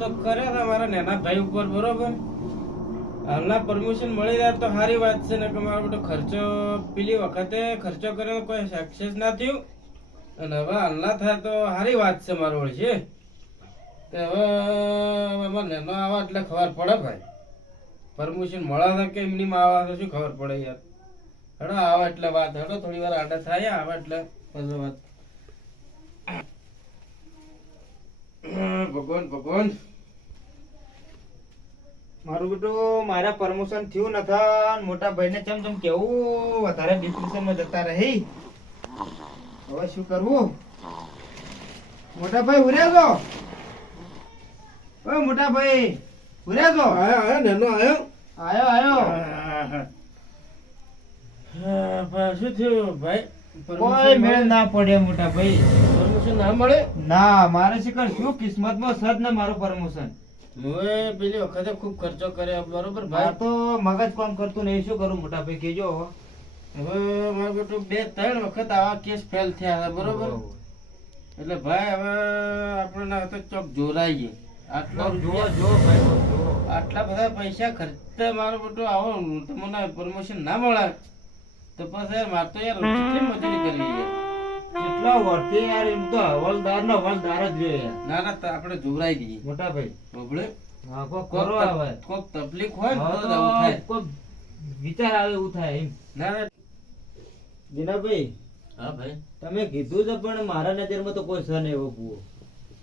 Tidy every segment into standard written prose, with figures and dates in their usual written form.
તો કર્યા હતા મારા નાના ભાઈ ઉપર, બરોબર. હાલના પરમિશન મળી જાય તો સારી વાત છે ને, કે મારો બધો ખર્ચો પેલી વખતે ખર્ચો કર્યો કોઈ સક્સેસ ના થયું, અને હવે હાલના થાય તો સારી વાત છે મારો છે. તો હવે નાનો આવા એટલે ખબર પડે ભાઈ, પરમિશન મળે છે કે એમની આવા તો શું ખબર પડે યાર. હેડો આવે એટલે વાત, હેડો થોડી વાર આડા થાય આવે એટલે પછી વાત. ભગવાન ભગવાન, મારું બેટું મારા પ્રમોશન થયું નથી, મોટા ભાઈને ચમ ચમ કેવું વધારે ડિપ્રેશનમાં જતા રહી. હવે શું કરવું? મોટા ભાઈ ઉર્યા છો? ઓય મોટા ભાઈ ઉર્યા છો? આયો આયો નેનો આયો આયો આયો. શું થયું ભાઈ? કોઈ મેળ ના પડે મોટા ભાઈ. પરમિશન ના મળે? ના, મારે શીખર શું કિસ્મતમાં સદ ને મારું પ્રમોશન. મેં પેલી વખતે ખૂબ ખર્ચો કર્યો, બરોબર આ ભાઈ. તો મગજ કામ કરતું નહીં, શું કરું મોટા ભાઈ કેજો. હવે મારું બેટું 2-3 વખત આવા કેસ ફેલ થયા હતા, બરોબર. એટલે ભાઈ હવે આપણે તો ચોક જોરાઈએ. આટલા જો જો ભાઈ જો. આટલા બધા પૈસા ખર્ચતા મારું બેટું આવો તમને પ્રમોશન ના મળે તો પછી મારે તો યાર કેટલી મજૂરી કરવી યાર. કેટલા વર્ષથી યાર એમ તો હવલદાર નો હવલદાર જ રહ્યો યાર. ના ના તો આપણે જોરાઈ દઈએ મોટા ભાઈ. બબડે. હા કોક કરો હવે. કોક તકલીફ હોય ને હા તો જ આવું થાય. કોક વિચાર આવે એવું થાય એમ. ના ના. દીનાભાઈ, હા ભાઈ, તમે કીધું છે પણ મારા નજરમાં તો કોઈ છે નહીં એવો ભૂવો.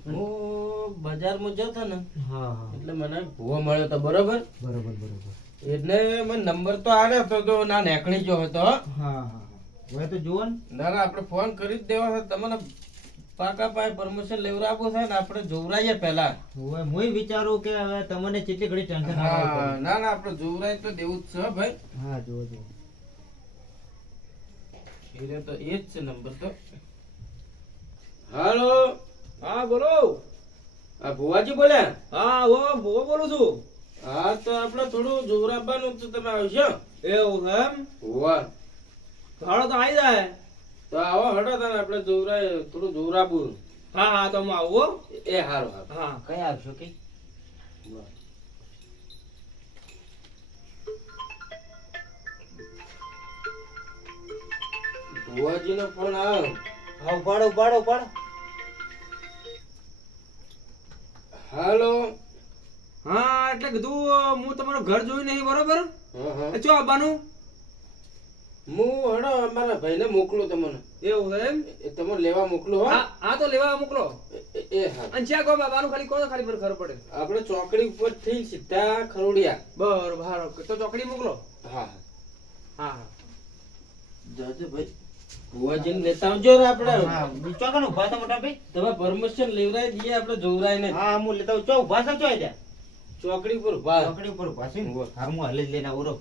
હું બજારમાં જતો ને હા હા એટલે મને ભૂવો મળ્યો તો, બરોબર. બરોબર બરોબર. એટલે મને નંબર તો આવ્યો હતો તો ના નીકળી ગયો હતો. હા હા હા. હવે તો જુઓ ને. ના ના આપણે ફોન કરી જ દેવા છે તમને. પાકા પાય પરમિશન લેવડાવવું છે ને આપણે જોવરાઈએ પહેલા. હવે હું વિચારું કે હવે તમને કેટલી ઘડી ટેન્શન હા ના ના આપણે જોવરાઈ તો દેવું જ છે હો ભાઈ. હા જુઓ જુઓ. એટલે તો એ જ છે નંબર તો. હાલો. હા બોલો. આ ભુવાજી બોલ્યા? હા હું બોલું છું. હા તો આપણે થોડું જોવરાવવાનું તો તમે આવશો? એવું છે એમ? ભુવા હાલો તો આવી જાય. તો આવો હડો તને આપણે જોવરાય થોડું જોવરાવું. હા હા તો હું આવું હો. એ હારું હારું. હા કઈ આવશો કે? ભુવાજી નો ફોન આવ્યો. હા ઉપાડો ઉપાડો ઉપાડો. હાલો. હા એટલે કીધું હું તમારું ઘર જોયું નહીં, બરોબર? હા હા. ચો આવવાનું? હું હડો અમારા ભાઈને મોકલું તમને. એવું છે એમ? એ તમને લેવા મોકલું હો. હા હા તો લેવા મોકલો. એ હા. અને જ્યાં કહો બાબાનું ખાલી કહો તો ખાલી મને ખબર પડે. આપણે ચોકડી ઉપર થી સીધા ખરોડિયા. બરોબર હારો તો ચોકડી મોકલો. હા હા હા. જજો ભાઈ. ભુવાજીને લેતા આવજો ને આપણે. હા બીચો કને ઉભા છો મોટા ભાઈ? તમે પરમિશન લેવરાઈ દઈએ આપણે જોવરાઈ ને. હા હું લેતા આવું. ચો ઉભા છો ચો ત્યાં? ચોકડી ઉપર ઉભા. ચોકડી ઉપર ઉભા છે ને? હા હું હાલે જ લઈને આવું રહો.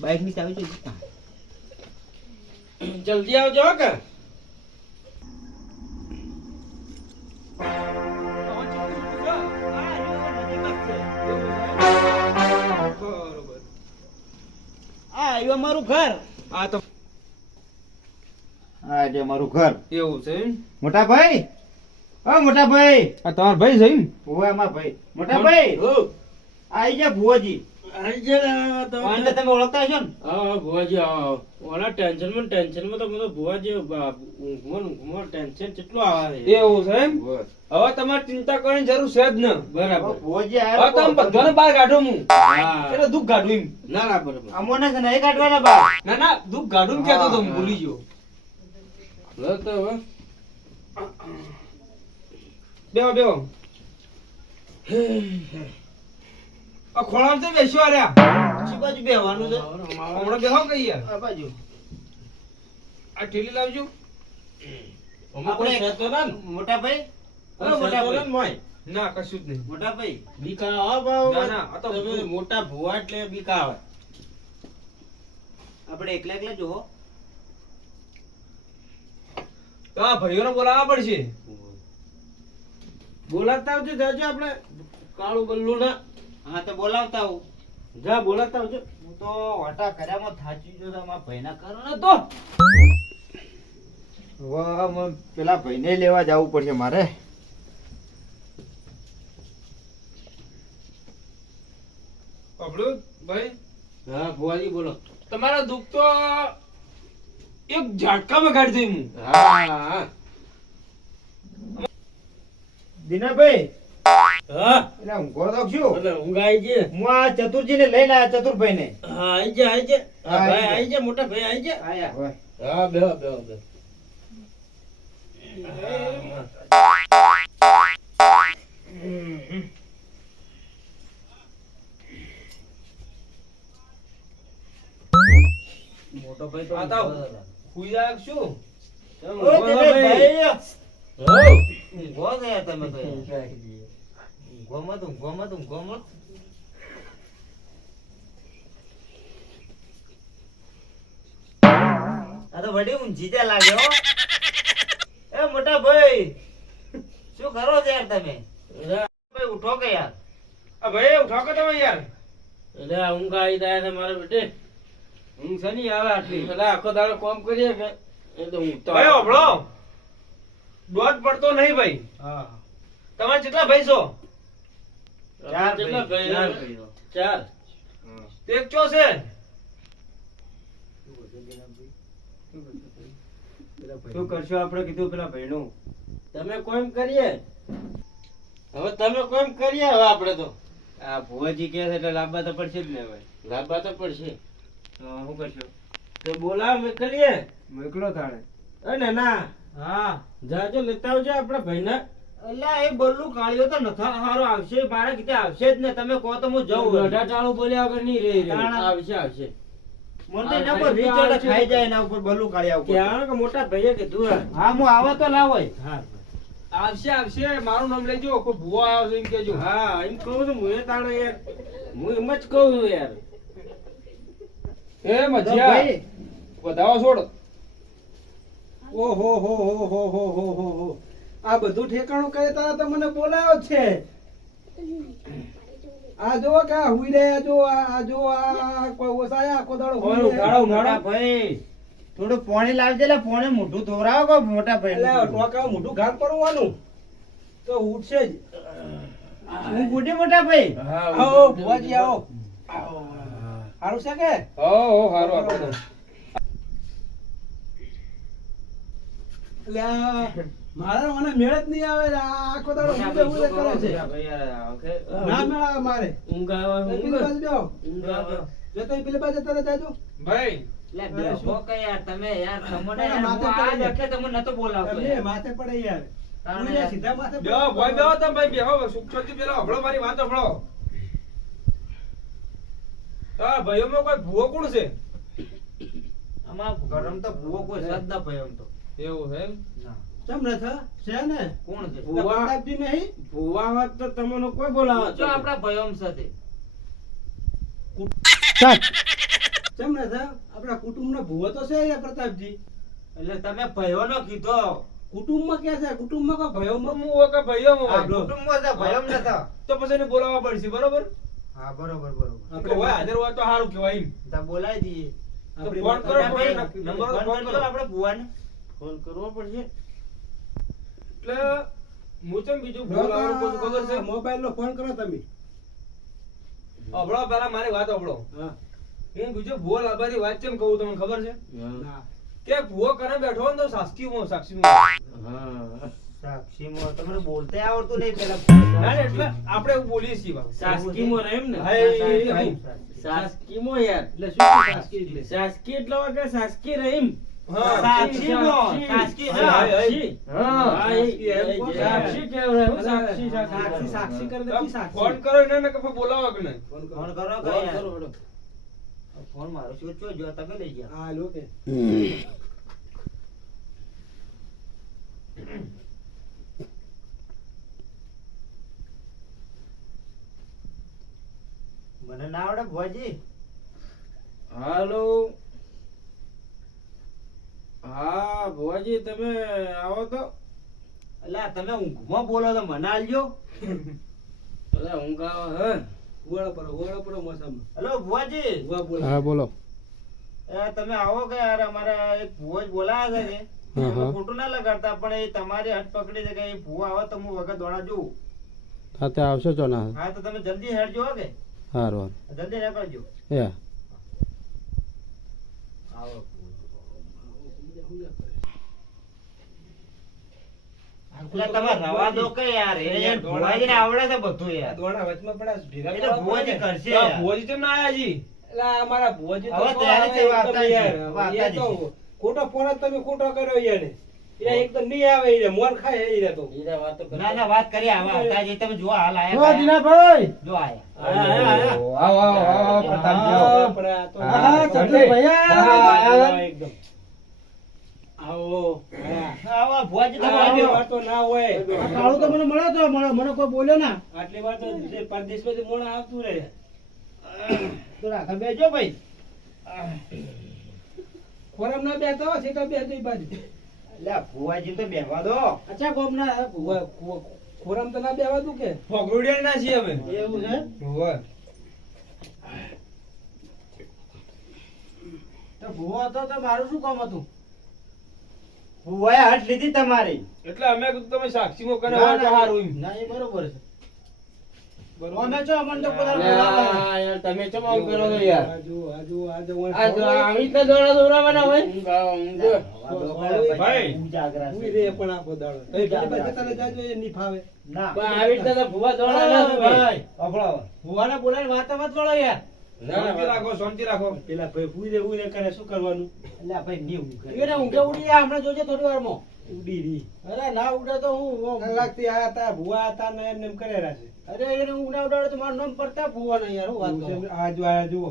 બાઈક ની ચાવી જો. જલ્દી આવજો હો કે. બરોબર. આ આવ્યું અમારું ઘર. હા તો આ જે અમારું ઘર. એવું છે એમ? મોટા ભાઈ, ઓ મોટા ભાઈ. આ તમારો ભાઈ છે એમ? ભુવા અમાર ભાઈ. મોટા ભાઈ હો. આઈ જા ભુવાજી. આઈ ગયા તો. આને તમે ઓળખતા હશો ને? હા ભુવાજી આવો. ઓલા ટેન્શનમાં તો બધો ભુવાજી ઊંઘમાં ટેન્શન કેટલું આવે છે. એવું છે એમ? બસ. હવે તમારે ચિંતા કરવાની જરૂર છે જ ન. બરાબર. ભુવાજી હવે આવ્યા તમે બધાને બહાર કાઢો હું. હા. એટલે દુઃખ કાઢું એમ. ના ના બરાબર. અમોને છે ને એ કાઢવાના બા. ના ના દુઃખ કાઢું એમ કહેતો તો હું ભૂલી ગયો. લો તો હવે. બેહો બેહો. આ ખોળામાં તો બેસ્યો આર્યા. કઈ બાજુ બેહવાનું છે? હમણાં બેહો કઈ યાર. આ બાજુ. આ ઠેલી લાવજો. અમુક કોઈ આપણે સહેતો ના ને? મોટા ભાઈ, ઓ કોઈ મોટા સહેતો ના ભાઈ, ને મોય? ના કશું જ નહીં. મોટા ભાઈ. બીકા આવે ભાવ. ના, ના, આ તો તમે મોટા ભુવા એટલે બીકા આવે. આપણે એકલા એકલા જો હો. તો આ ભાઈઓને બોલાવવા પડશે. બોલાતા આવજો જાજો આપણે કાળું બલ્લું ના. હા તો બોલાવતા હું. જા બોલાતા આવજો. હું તો વાટા કર્યામાં થાચી ગયો તો મારા ભાઈના કારણે તો. હવે પેલા ભાઈને લેવા જવું પડશે મારે. અબળું ભાઈ હા ભુવાજી બોલો. તમારા દુઃખ તો એક ઝાટકામાં કાઢી દઈ હું. હા હા દિનાભાઈ હા એટલે ઊંઘો તો છું એટલે ઊંઘ આવી છે. હું આ ચતુરજીને લઈને આવ્યા ચતુરભાઈને હા આવી જા આવી જા. હા હા, ભાઈ આવી આવી જા મોટા ભાઈ આવી જા. આયા હોય હા બેહો બેહો બેહો. મોટો ભાઈ તો આ તાવ. હુઈ જાય કે શું? ઓય દિનેશભાઈ હો. ઊંઘો ગયા તમે તો ઊંઘો મત આ તો વડી ઊંઘી ત્યાં લાગે હો એ મોટા ભાઈ શું કરો છો યાર તમે ભાઈ ઉઠો કે યાર આ ભાઈ ઉઠાવ કે તમે યાર. એટલે આ ઊંઘ આવી જાય છે મારા બેટે. ઊંઘ શેની આવે આટલી? એટલે આખો દાડો કામ કરીએ કે એટલે ઊંઘ તો ભાઈ આવે. અબળો દોઢ પડતો નહીં ભાઈ. હા તમારે કેટલા ભાઈ છો? ચાર કેટલા ભાઈ, ભાઈ? ચાર ભાઈઓ. ચાર. તે એક ચો છે. શું કરશો આપણે કીધું પેલા ભાઈનું તમે કોમ કરીએ હવે તમે કોમ કરીએ હવે આપણે તો આ ભુવાજી કહે છે એટલે લાવવા તો પડશે જ ને હવે લાવવા તો પડશે. તો શું કરશો તો બોલાવ મોકલીએ. મોકલો તાણે અને ના હા જાજો લેતા આવજો આપણા ભાઈને. અલ્યા એ બોલું કાળિયો તો નથા હારો આવશે મારા કીધે આવશે જ ને તમે કહો તો હું જઉં ટાળું બોલ્યા વગર નહીં રહી તાણા. આવશે આવશે. મને તો એના ઉપર રીચોડે ખાઈ જાય એના ઉપર બલું કાળિયા ઉપર ક્યાં કે મોટા ભાઈએ કીધું હે. હા હું આવો તો લાવો હા આવશે આવશે મારું નામ લેજો. કોઈ ભૂવો આવ્યો છે એમ કેજો. હા એમ કહું છું હું એ તાણે યાર હું એમ જ કહું છું યાર. એ ભાઈ વધાવો છોડ. ઓહો હો હો હો હો હો હો હો આ બધું ઠેકાણું કરે તારા તો મને બોલાયો છે. આ જો કે આ હુઈ રહ્યા જો આ જો આ કોઈ ઓસાયા આખો દાડો હુઈ ઓય, રહ્યા. ઉઘાડો. મોટા ભાઈ થોડું પાણી લાવજે એટલે પાણી મોઢું ધોરાવો કો મોટા એટલે ભાઈ ટોકા મોઢું ઘાલ પડવાનું તો ઉઠશે જ. હું બુઢી મોટા ભાઈ હા આવો ભુવાજી આવો સારું છે કે હો હારું આપણે તો. એટલે આ મારા મને મેળ જ નહીં આવે આ આખો દાડો મોટા હુઈ ભાઈ કરે શું છે. કરો? મોટા ભાઈ યાર, ઓકે. ના મેળ આવે મારે ઊંઘ આવે પેલી ઊંઘ. બાજુ જાઓ. ઊંઘ આવે. જો તો પેલી બાજુ જતા રહેતા જાજો. ભાઈ લે બેહો કે યાર તમે યાર તમને ના, યાર માથે હું આ પડી દેખે તમને નતો બોલાવતો એમને યાર. માથે પડે યાર તાણે હુઈ જા, યાર. સીધા માથે પડે. બેહો ભાઈ બેહો તમે ભાઈ બેહો. સુખ શાંતિ પેલા હભળો મારી વાત હભળો. હા ભાઈઓમાં કોઈ ભૂવો કોણ છે? અમાર ગરમ તો ભૂવો કોઈ સદ ના ભાઈ આમ તો એવું છે એમ? ના ચમ ન થા? છે ને કોણ છે ભૂવા. પ્રતાપજી નહીં ભૂવા હોત તો તમને કોઈ બોલાવત જો નહીં. આપણા ભાઈઓમ સાથે ચમ ન થા? આપણા કુટુંબનો ભૂવો તો છે યાર પ્રતાપજી. એટલે તમે ભાઈઓનો કીધો કુટુંબમાં કે છે કુટુંબમાં કોઈ ભયોમાં હું ઓકે ભાઈઓમાં આ હોય. કુટુંબમાં છે ભાઈઓમ નતા તો પછી એને બોલાવવા પડશે બરોબર. હા બરોબર બરોબર તો હોય હાજર હોય તો સારું કહેવાય એમ. તા બોલાવી દઈએ તો આપણી ફોન કરો માતા- ભાઈ, નંબર તો ફોન કરો. આપણે ભુવાને ફોન કરવો પડશે. એટલે હું ચમ બીજું ભૂલ આવવાનું કોઈ ખબર છે? મોબાઈલનો ફોન કરો તમે. હભળો પેલા મારી વાત હભળો. હા. હું બીજું ભૂવો લાવવાની વાત કેમ કહું તમને ખબર છે? ના. કે ભૂવો કરે બેઠો હોય ને તો સાક્ષીમાં હા સાક્ષીમાં તમને બોલતે આવડતું નહીં પેલા ના ના, એટલે આપણે એવું બોલીએ છીએ બાપુ. સાસકીમો રહે એમ ને. હાય, હાય. સાસકીમો યાર. એટલે શું છે સાસકી એટલે? સાસકી એટલે વાગે સાસકી રહીમ. હા. સાક્ષીમાં સાક્ષી હાય, હાય. સાક્ષી. હા, સાક્ષી એમ એ કોણ? સાક્ષી કહેવાય હો, સાક્ષી સાક્ષી, સાક્ષી સાક્ષી કરી દેતી સાક્ષી. ફોન કરો એને ને કે પછી બોલાવો કે નહીં. ફોન કરો. ફોન કરો કે ફોન યાર. કરો હેડો. ફોન મારો શું છો જો તમે લઈ ગયા હા લો કે મને ના આવડે ભુવાજી હાલો. હા ભુવાજી તમે આવો તો. અલ્યા તમે ઊંઘમાં બોલો તો મને આલજો અરે ઊંઘ આવે હે. ઓળો પડો મોસમ. હેલો ભુવાજી ઉભા બોલો. હા બોલો. તમે આવો કે યાર અમારા એક ભુવો જ બોલાયા છે હા, હા. ખોટું ના લગાડતા પણ એ તમારી હટ પકડી છે કે એ ભુવો આવે તો હું વગર દોડા જોઉં હા તે આવશો છો ના હા તો તમે જલ્દી હેડજો હો કે હારું જલ્દી નીકળજો. એ આવો. એટલે તમારે રવા દો કે યાર એ ભુવાજીને આવડે છે બધું યાર. દોડા વચમાં પડ્યા છે, ભેગા એ તો કરવા ભુવાજી પડે. કરશે તો યાર. ભુવાજી કેમ ના આયા જી? એટલે આ અમારા ભુવાજી તો હવે તો ત્યારે છે એકદમ વાર્તા છે, યાર, વાર્તા એ તો છે. ખોટો ફોન જ તમે ખોટો કર્યો યાર. એ એકદમ નહીં આવે ઈ રે, મોન ખાય ઈ રે તો. હીરા વાતો કરે. ના ના વાત કરી આવા હતા જે તમે જો હાલ ઓ આયા દીનાભાઈ જો આયા. આવો, આવો, આવો, પ્રતાપજી. આપણે આ તો હા ચંદ્ર ભૈયા એકદમ. આવો. આવા ભુવાજી તો આટલી આવ્યો. વાર તો ના હોય. આ કાળો તો મને મળ્યો તો મને કોઈ બોલ્યો ના આટલી વાર તો જે પરદેશમાંથી મોણ આવતું રહે. તો રાખા બેજો ભાઈ. ખોરામ ના બેતો સીધા બેતો ઈ બાજુ. એટલે ભુવાજી તો બેહવા દો. અચ્છા ગોમના ખોરામ તો ના બેવા દઉં કે ફોગરુડિયા ના છીએ અમે. એવું છે તો ભૂવો હતો તો મારું શું કામ હતું ભુવાએ હાથ લીધી તમારી. એટલે અમે કીધું તમે સાક્ષીમાં કરે ના, હોય તો ના, સારું એમ. ના એ બરોબર છે બરોબર. અમે છો અમને તો પોતાને બોલાવે. યાર, યાર, તમે ચમ આવું કરો છો યાર? આ જો આવી રીતના દોડા દોડાવાના હોય? ઊંઘો. ભાઈ. ઉજાગરા છે. હુઈ રે પણ આખો દાડો. એ પેલી બાજુ તને જાજો એ નહીં ફાવે. ના પણ આવી રીતના તો ભૂવા દોડા ના હોય. ભાઈ અફળાવો. ભૂવાને બોલાવીને વાર્તા મત કરો યાર ના, ના, શાંતિ રાખો, શાંતિ રાખો. પેલા ભાઈ હુઈ રે કરે શું કરવાનું? એટલે ભાઈ ની ઊંઘ કરી. એને ઊંઘે ઉડી જાય હમણાં જોજે થોડી વારમાં ઉડી રી. અરે ના ઉડે તો હું કલાકથી આયા તા, ભુવા હતા ને એમને એમ કર્યા છે. અરે એને ઊંઘ ના ઉડાડે તો મારું નામ પડતા ભૂવા નહીં યાર હું વાત કરું આ જો આયા જુઓ.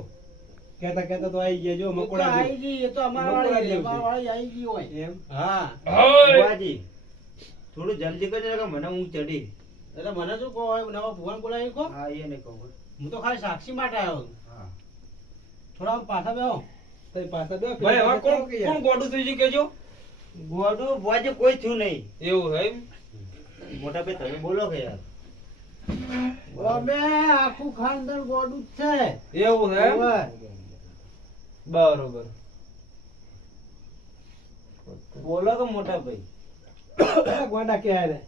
કહેતા કહેતા તો આઈ ગયા જો એ તો મકોડા આઈ જેવું. ગઈ એ તો અમારા વાળી છે. અમારા વાળી આઈ ગઈ હોય એમ. હા ભુવાજી થોડું જલ્દી કરજો કે મને ઊંઘ ચડી. એટલે મને શું કહો નવા ભુવાને બોલાવી કહો હા એને કહું. હું તો ખાલી સાક્ષી માટે આવ્યો છું. હા થોડા આમ પાછા બેહો તઈ પાછા બે ભાઈ, હવે કોણ ગોડું થઈ ગયું કેજો? ગોડું ભુવાજી કોઈ થયું નહીં. એવું છે એમ? મોટા ભાઈ તમે બોલો કે યાર. અમે આખું ખાનદાન ગોડું જ છે એવું છે એમ? ઓવે. બરોબર. બોલો કે મોટા ભાઈ. ગોડા કે આયા રે.